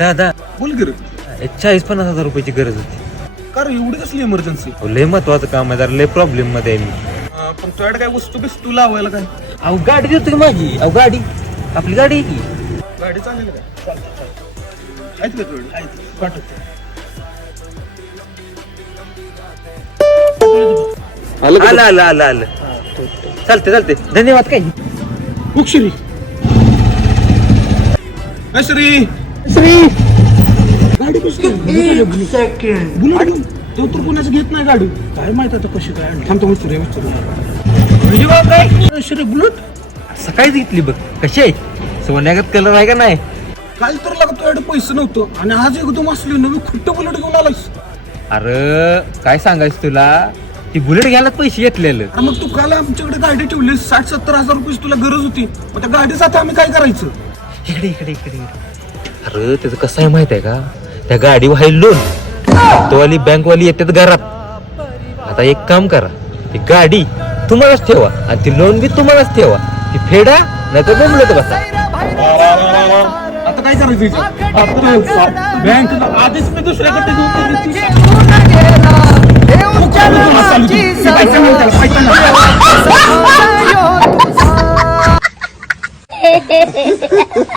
दादा बोल की रे. 40-50 रुपयाची गरज होती. कारण एवढी कसली इमर्जन्सी? लय महत्वाचं काम आहे, जरा लय प्रॉब्लेम मध्ये आहे मी. पण तुझ्याकडे काय वस्तू बिस्तू लावायला काय? अहो गाडी देतो की माझी. अहो गाडी आपली गाडी आहे की. गाडी चालेल का? चालतं. आहेत का तुझ्याकडे? आहेत. पाठवतो. आलं आलं आलं आलं. चालते चालते, धन्यवाद. काय श्री श्री गाडी कशी बुलेट तो तर कोणाचं घेत नाही गाडी. काय माहित आता कशी काय थांबतो श्री बुलेट सकाळीच घेतली बघ. कशी आहे? सोन्यागत कलर आहे का नाही? काल तर लागत तुझ्याकडे पैसे नव्हतं आणि आज एकदम असली नवी खुट्ट बुलेट घेऊन आलायस. अरे काय सांगायचं तुला, ती बुलेट घ्यायला पैसे घेतलेलं. अरे मग तू काल आमच्याकडे गाडी ठेवली 60-70 हजार रुपये तुला गरज होती. मग त्या गाडीचं आता आम्ही काय करायचं? इकडे इकडे इकडे. अरे त्याचं कसं आहे माहित आहे का, त्या गाडीवर आहे लोन. हप्तेवाली बँकवाली येतात घरात. आता एक काम करा, ती गाडी तुम्हालाच ठेवा आणि ती लोन बी तुम्हालाच ठेवा. ती फेडा नाही तर बोंबलत बसा. आता काय करायचं? बँक आधीच मी दुसऱ्याकडे